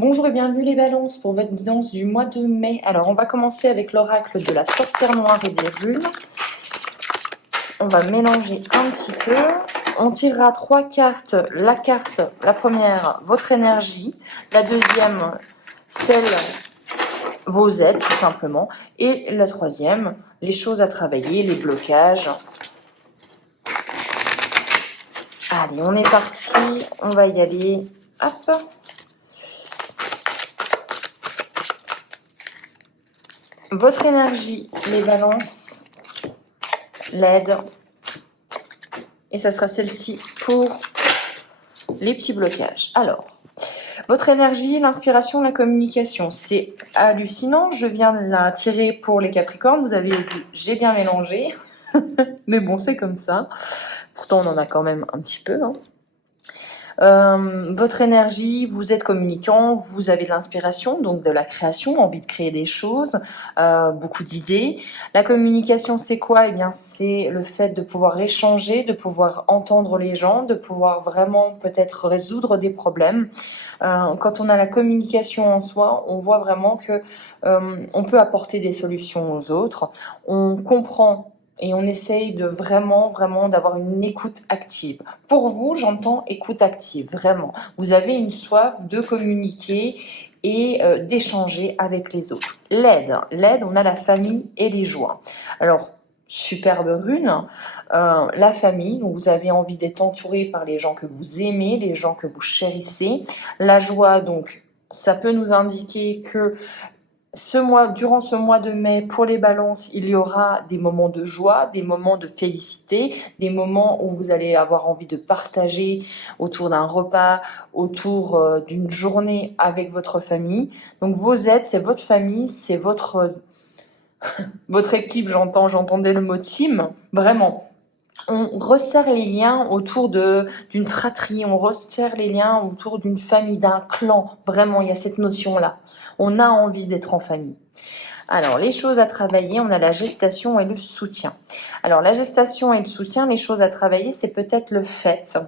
Bonjour et bienvenue les balances pour votre guidance du mois de mai. Alors on va commencer avec l'oracle de la sorcière noire et des runes. On va mélanger un petit peu. On tirera 3 cartes. La première, votre énergie. La deuxième, celle, vos aides tout simplement. Et la troisième, les choses à travailler, les blocages. Allez, on est parti. On va y aller. Hop. Votre énergie, les balances, l'aide. Et ça sera celle-ci pour les petits blocages. Alors, votre énergie, l'inspiration, la communication, c'est hallucinant. Je viens de la tirer pour les Capricornes. Vous avez vu, j'ai bien mélangé. Mais bon, c'est comme ça. Pourtant, on en a quand même un petit peu. Votre énergie, vous êtes communicant, vous avez de l'inspiration, donc de la création, envie de créer des choses, beaucoup d'idées. La communication, c'est quoi? Eh bien, c'est le fait de pouvoir échanger, de pouvoir entendre les gens, de pouvoir vraiment peut-être résoudre des problèmes. Quand on a la communication en soi, on voit vraiment que on peut apporter des solutions aux autres. On comprend et on essaye de vraiment d'avoir une écoute active. Pour vous, j'entends écoute active, vraiment. Vous avez une soif de communiquer et d'échanger avec les autres. L'aide, on a la famille et les joies. Alors, superbe rune, la famille, donc vous avez envie d'être entouré par les gens que vous aimez, les gens que vous chérissez. La joie, donc, ça peut nous indiquer que durant ce mois de mai, pour les balances, il y aura des moments de joie, des moments de félicité, des moments où vous allez avoir envie de partager autour d'un repas, autour d'une journée avec votre famille. Donc vos aides, c'est votre famille, c'est votre équipe, j'entendais le mot team, vraiment. On resserre les liens autour d'une fratrie, on resserre les liens autour d'une famille, d'un clan. Vraiment, il y a cette notion-là. On a envie d'être en famille. Alors, les choses à travailler, on a la gestation et le soutien. Alors, la gestation et le soutien, les choses à travailler, c'est peut-être le fait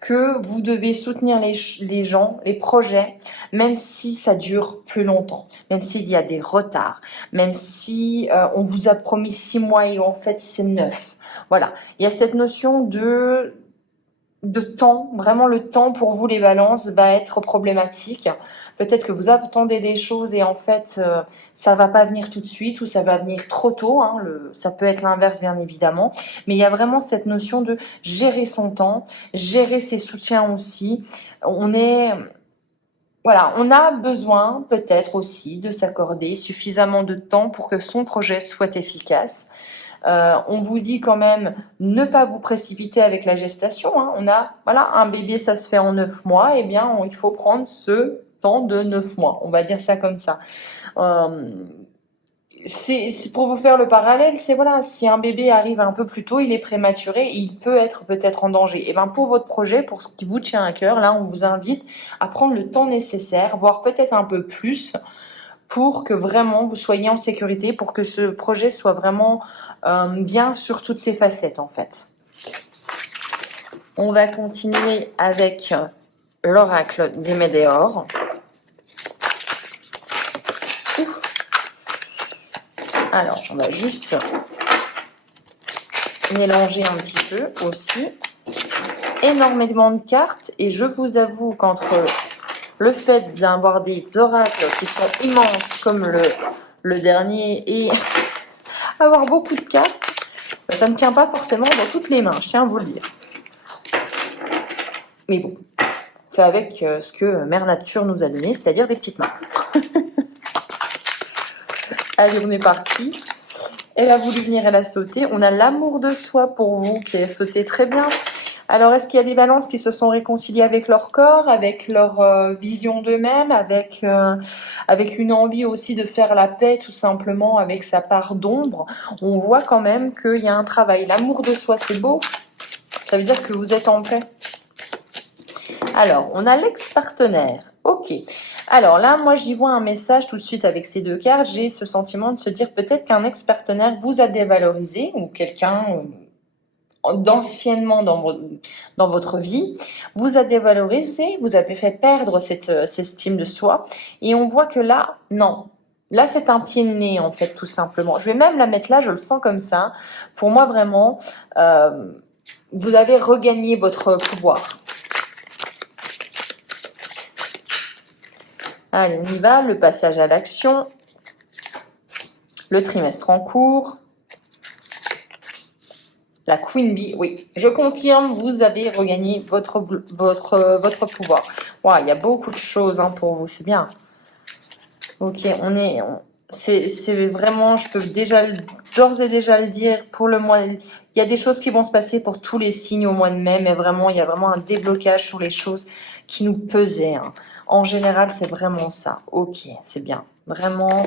que vous devez soutenir les gens, les projets, même si ça dure plus longtemps, même s'il y a des retards, même si on vous a promis 6 mois et en fait c'est 9. Voilà, il y a cette notion de temps, vraiment le temps pour vous les balances va être problématique. Peut-être que vous attendez des choses et en fait ça va pas venir tout de suite ou ça va venir trop tôt, ça peut être l'inverse bien évidemment, mais il y a vraiment cette notion de gérer son temps, gérer ses soutiens aussi. On a besoin peut-être aussi de s'accorder suffisamment de temps pour que son projet soit efficace. On vous dit quand même ne pas vous précipiter avec la gestation. Un bébé, ça se fait en 9 mois. Eh bien, il faut prendre ce temps de 9 mois. On va dire ça comme ça. C'est pour vous faire le parallèle, si un bébé arrive un peu plus tôt, il est prématuré, il peut être peut-être en danger. Et bien pour votre projet, pour ce qui vous tient à cœur, là on vous invite à prendre le temps nécessaire, voire peut-être un peu plus, pour que vraiment vous soyez en sécurité, pour que ce projet soit vraiment bien sur toutes ses facettes en fait. On va continuer avec l'oracle des Médéors. Alors, on va juste mélanger un petit peu aussi. Énormément de cartes et je vous avoue qu'entre le fait d'avoir des oracles qui sont immenses comme le dernier et avoir beaucoup de cartes, ça ne tient pas forcément dans toutes les mains, je tiens à vous le dire. Mais bon, on fait avec ce que Mère Nature nous a donné, c'est-à-dire des petites mains. Allez, on est parti. Elle a voulu venir, elle a sauté. On a l'amour de soi pour vous qui a sauté très bien. Alors, est-ce qu'il y a des balances qui se sont réconciliées avec leur corps, avec leur vision d'eux-mêmes, avec une envie aussi de faire la paix tout simplement avec sa part d'ombre? On voit quand même qu'il y a un travail. L'amour de soi, c'est beau. Ça veut dire que vous êtes en paix. Alors, on a l'ex-partenaire. Ok. Alors là, moi, j'y vois un message tout de suite avec ces 2 cartes. J'ai ce sentiment de se dire peut-être qu'un ex-partenaire vous a dévalorisé ou quelqu'un d'anciennement dans votre vie, vous a dévalorisé, vous avez fait perdre cette estime de soi. Et on voit que là, non. Là, c'est un pied de nez, en fait, tout simplement. Je vais même la mettre là, je le sens comme ça. Pour moi, vraiment, vous avez regagné votre pouvoir. Allez, on y va. Le passage à l'action. Le trimestre en cours. La Queen Bee, oui, je confirme, vous avez regagné votre pouvoir. Wow, il y a beaucoup de choses pour vous, c'est bien. Ok, c'est vraiment, je peux d'ores et déjà le dire, pour le mois, il y a des choses qui vont se passer pour tous les signes au mois de mai, mais vraiment, il y a vraiment un déblocage sur les choses qui nous pesaient. En général, c'est vraiment ça. Ok, c'est bien. Vraiment,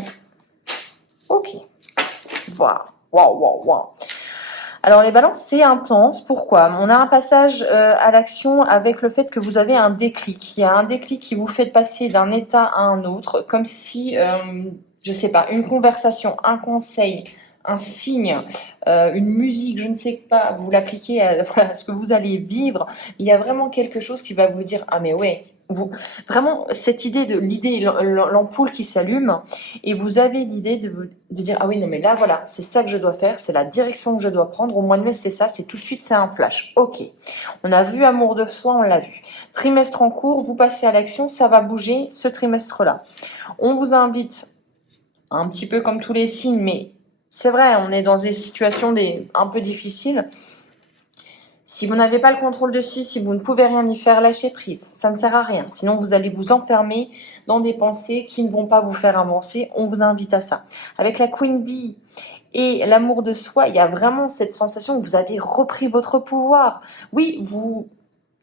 ok. Voilà. Waouh, waouh, waouh. Alors les balances, c'est intense. Pourquoi? On a un passage à l'action avec le fait que vous avez un déclic. Il y a un déclic qui vous fait passer d'un état à un autre, comme si, je sais pas, une conversation, un conseil, un signe, une musique, je ne sais pas, vous l'appliquez à, voilà, ce que vous allez vivre. Il y a vraiment quelque chose qui va vous dire, ah mais ouais. Vraiment, cette l'idée, l'ampoule qui s'allume, et vous avez l'idée de dire, ah oui, non, mais là, voilà, c'est ça que je dois faire, c'est la direction que je dois prendre. Au mois de mai, c'est ça, c'est tout de suite, c'est un flash. Ok. On a vu amour de soi, on l'a vu. Trimestre en cours, vous passez à l'action, ça va bouger ce trimestre-là. On vous invite, un petit peu comme tous les signes, mais c'est vrai, on est dans des situations un peu difficiles. Si vous n'avez pas le contrôle dessus, si vous ne pouvez rien y faire, lâchez prise. Ça ne sert à rien. Sinon, vous allez vous enfermer dans des pensées qui ne vont pas vous faire avancer. On vous invite à ça. Avec la Queen Bee et l'amour de soi, il y a vraiment cette sensation que vous avez repris votre pouvoir. Oui,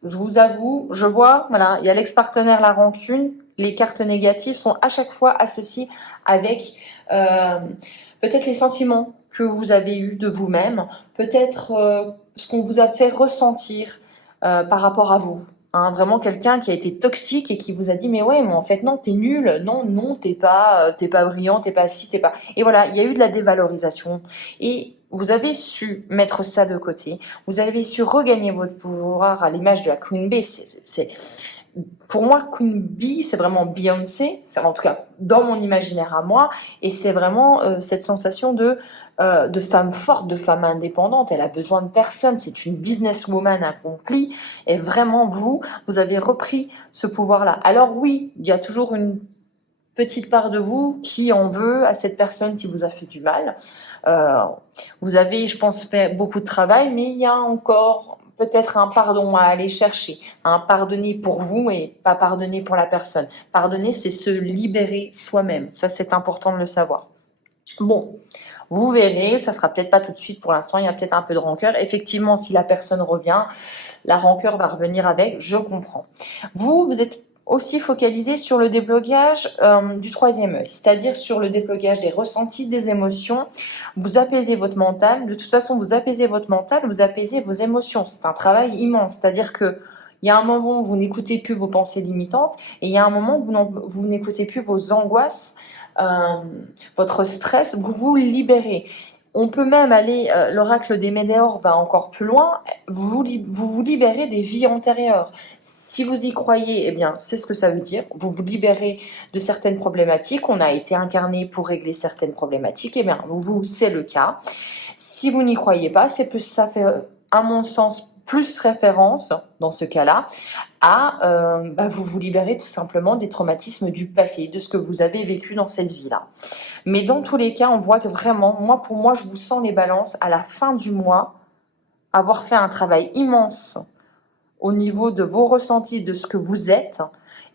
je vous avoue, je vois, voilà, il y a l'ex-partenaire, la rancune. Les cartes négatives sont à chaque fois associées avec peut-être les sentiments que vous avez eus de vous-même, peut-être ce qu'on vous a fait ressentir par rapport à vous. Vraiment quelqu'un qui a été toxique et qui vous a dit mais ouais, mais en fait non, t'es nul, non, t'es pas brillant, t'es pas ci, t'es pas. Et voilà, il y a eu de la dévalorisation et vous avez su mettre ça de côté. Vous avez su regagner votre pouvoir à l'image de la Queen Bee. Pour moi, Queen Bee, c'est vraiment Beyoncé, c'est en tout cas dans mon imaginaire à moi, et c'est vraiment cette sensation de femme forte, de femme indépendante. Elle a besoin de personne, c'est une businesswoman accomplie, et vraiment vous avez repris ce pouvoir-là. Alors oui, il y a toujours une petite part de vous qui en veut à cette personne qui vous a fait du mal. Vous avez, je pense, fait beaucoup de travail, mais il y a encore peut-être un pardon à aller chercher, un pardonner pour vous et pas pardonner pour la personne. Pardonner, c'est se libérer soi-même. Ça, c'est important de le savoir. Bon, vous verrez, ça sera peut-être pas tout de suite pour l'instant, il y a peut-être un peu de rancœur. Effectivement, si la personne revient, la rancœur va revenir avec, je comprends. Vous êtes aussi focalisé sur le déblocage du troisième œil, c'est-à-dire sur le déblocage des ressentis, des émotions. Vous apaisez votre mental. De toute façon, vous apaisez votre mental, vous apaisez vos émotions. C'est un travail immense, c'est-à-dire que il y a un moment où vous n'écoutez plus vos pensées limitantes et il y a un moment où vous n'écoutez plus vos angoisses, votre stress, vous vous libérez. On peut même aller, l'oracle des Médéors va encore plus loin, vous vous libérez des vies antérieures. Si vous y croyez, eh bien, c'est ce que ça veut dire. Vous vous libérez de certaines problématiques. On a été incarné pour régler certaines problématiques. Eh bien, c'est le cas. Si vous n'y croyez pas, ça fait, à mon sens, plus référence, dans ce cas-là, à vous vous libérez tout simplement des traumatismes du passé, de ce que vous avez vécu dans cette vie-là. Mais dans tous les cas, on voit que vraiment, pour moi, je vous sens les balances à la fin du mois, avoir fait un travail immense au niveau de vos ressentis, de ce que vous êtes,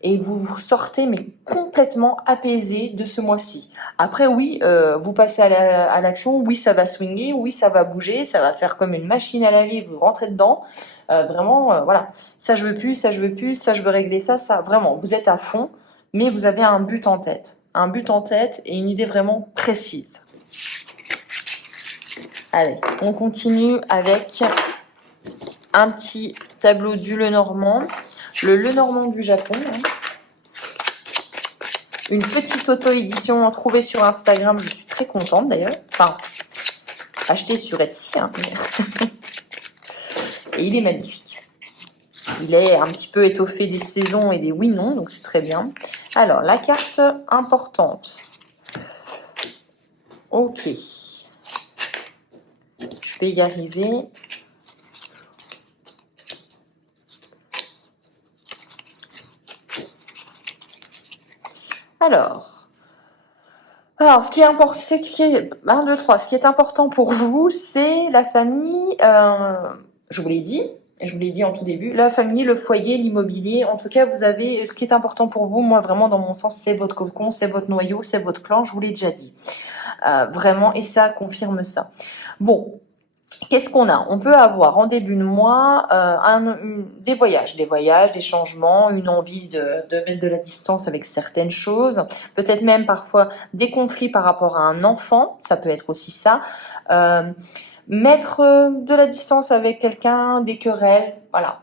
et vous sortez mais complètement apaisé de ce mois-ci. Après oui, vous passez à l'action, oui ça va swinguer, oui ça va bouger, ça va faire comme une machine à laver, vous rentrez dedans, vraiment voilà, ça je veux plus, ça je veux plus, ça je veux régler ça, vraiment, vous êtes à fond, mais vous avez un but en tête et une idée vraiment précise. Allez, on continue avec un petit tableau du Lenormand, le Lenormand du Japon. Une petite auto-édition trouvée sur Instagram, je suis très contente d'ailleurs. Enfin, achetée sur Etsy. et il est magnifique. Il est un petit peu étoffé des saisons et des oui-non, donc c'est très bien. Alors, la carte importante. Ok. Je vais y arriver. Alors, ce qui est important, c'est ce qui est 1, 2, 3. Ce qui est important pour vous, c'est la famille. Je vous l'ai dit, et je vous l'ai dit en tout début, la famille, le foyer, l'immobilier. En tout cas, vous avez ce qui est important pour vous. Moi, vraiment, dans mon sens, c'est votre cocon, c'est votre noyau, c'est votre clan. Je vous l'ai déjà dit, vraiment, et ça confirme ça. Bon. Qu'est-ce qu'on a? On peut avoir en début de mois des voyages, des changements, une envie de mettre de la distance avec certaines choses, peut-être même parfois des conflits par rapport à un enfant, ça peut être aussi ça. Mettre de la distance avec quelqu'un, des querelles, voilà.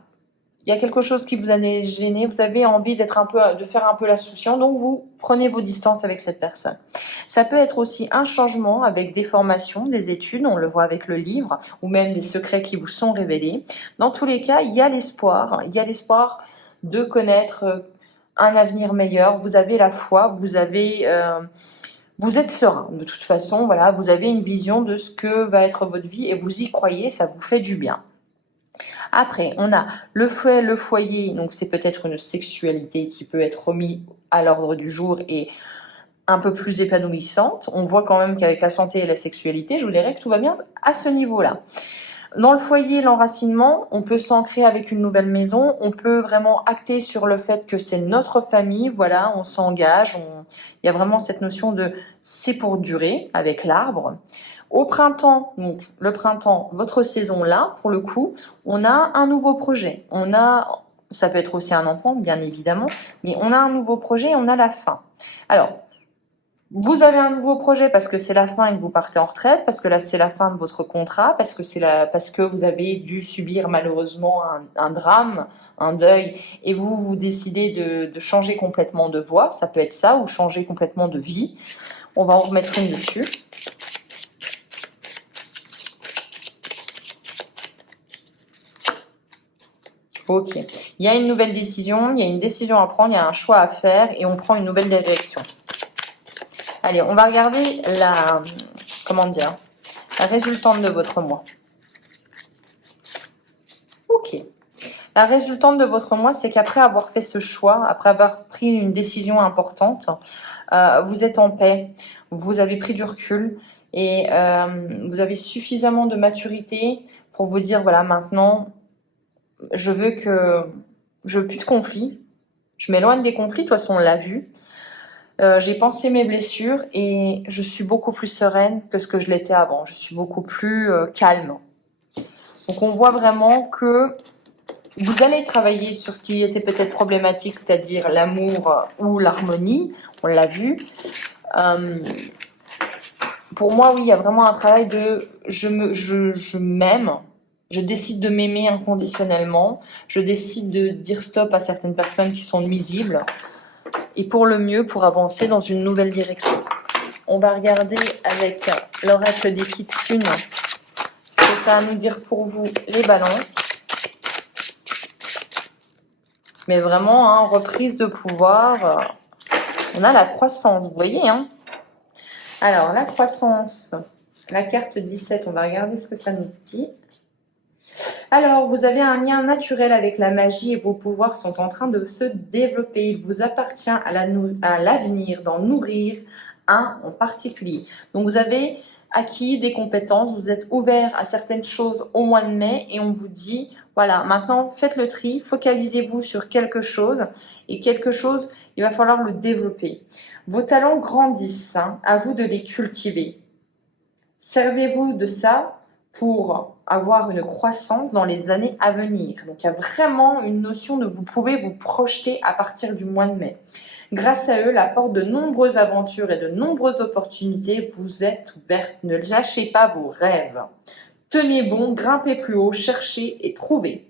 Il y a quelque chose qui vous a gêné, vous avez envie de faire un peu l'insouciant, donc vous prenez vos distances avec cette personne. Ça peut être aussi un changement avec des formations, des études, on le voit avec le livre, ou même des secrets qui vous sont révélés. Dans tous les cas, il y a l'espoir de connaître un avenir meilleur. Vous avez la foi, vous êtes serein. De toute façon, voilà, vous avez une vision de ce que va être votre vie et vous y croyez, ça vous fait du bien. Après, on a le foyer, donc c'est peut-être une sexualité qui peut être remise à l'ordre du jour et un peu plus épanouissante. On voit quand même qu'avec la santé et la sexualité, je vous dirais que tout va bien à ce niveau-là. Dans le foyer, l'enracinement, on peut s'ancrer avec une nouvelle maison, on peut vraiment acter sur le fait que c'est notre famille, voilà, on s'engage, il y a vraiment cette notion de c'est pour durer avec l'arbre. Au printemps, donc le printemps, votre saison là, pour le coup, on a un nouveau projet. Ça peut être aussi un enfant, bien évidemment, mais on a un nouveau projet, on a la fin. Alors, vous avez un nouveau projet parce que c'est la fin et que vous partez en retraite, parce que là c'est la fin de votre contrat, parce que vous avez dû subir malheureusement un drame, un deuil, et vous décidez de changer complètement de voie, ça peut être ça, ou changer complètement de vie. On va en remettre une dessus. Ok. Il y a une nouvelle décision, il y a une décision à prendre, il y a un choix à faire et on prend une nouvelle direction. Allez, on va regarder la résultante de votre mois. Ok. La résultante de votre mois, c'est qu'après avoir fait ce choix, après avoir pris une décision importante, vous êtes en paix, vous avez pris du recul et vous avez suffisamment de maturité pour vous dire, voilà, maintenant, je veux plus de conflits. Je m'éloigne des conflits, de toute façon, on l'a vu. J'ai pensé mes blessures et je suis beaucoup plus sereine que ce que je l'étais avant. Je suis beaucoup plus calme. Donc, on voit vraiment que vous allez travailler sur ce qui était peut-être problématique, c'est-à-dire l'amour ou l'harmonie. On l'a vu. Pour moi, oui, il y a vraiment un travail de je m'aime. Je décide de m'aimer inconditionnellement. Je décide de dire stop à certaines personnes qui sont nuisibles. Et pour le mieux, pour avancer dans une nouvelle direction. On va regarder avec l'oracle des Kitsunes ce que ça va nous dire pour vous, les balances. Mais vraiment, reprise de pouvoir. On a la croissance, vous voyez. Alors, la croissance, la carte 17, on va regarder ce que ça nous dit. Alors, vous avez un lien naturel avec la magie et vos pouvoirs sont en train de se développer. Il vous appartient à l'avenir d'en nourrir un en particulier. Donc, vous avez acquis des compétences, vous êtes ouvert à certaines choses au mois de mai et on vous dit, voilà, maintenant faites le tri, focalisez-vous sur quelque chose et quelque chose, il va falloir le développer. Vos talents grandissent, à vous de les cultiver. Servez-vous de ça pour avoir une croissance dans les années à venir. Donc, il y a vraiment une notion de vous pouvez vous projeter à partir du mois de mai. Grâce à eux, la porte de nombreuses aventures et de nombreuses opportunités vous est ouverte. Ne lâchez pas vos rêves. Tenez bon, grimpez plus haut, cherchez et trouvez.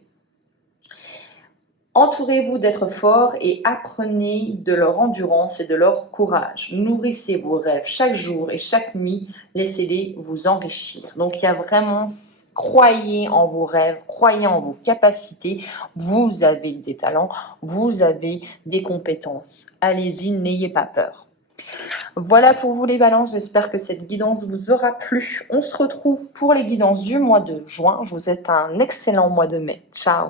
Entourez-vous d'êtres forts et apprenez de leur endurance et de leur courage. Nourrissez vos rêves chaque jour et chaque nuit. Laissez-les vous enrichir. Donc, il y a vraiment Croyez en vos rêves, croyez en vos capacités. Vous avez des talents, vous avez des compétences. Allez-y, n'ayez pas peur. Voilà pour vous les balances, j'espère que cette guidance vous aura plu. On se retrouve pour les guidances du mois de juin. Je vous souhaite un excellent mois de mai. Ciao!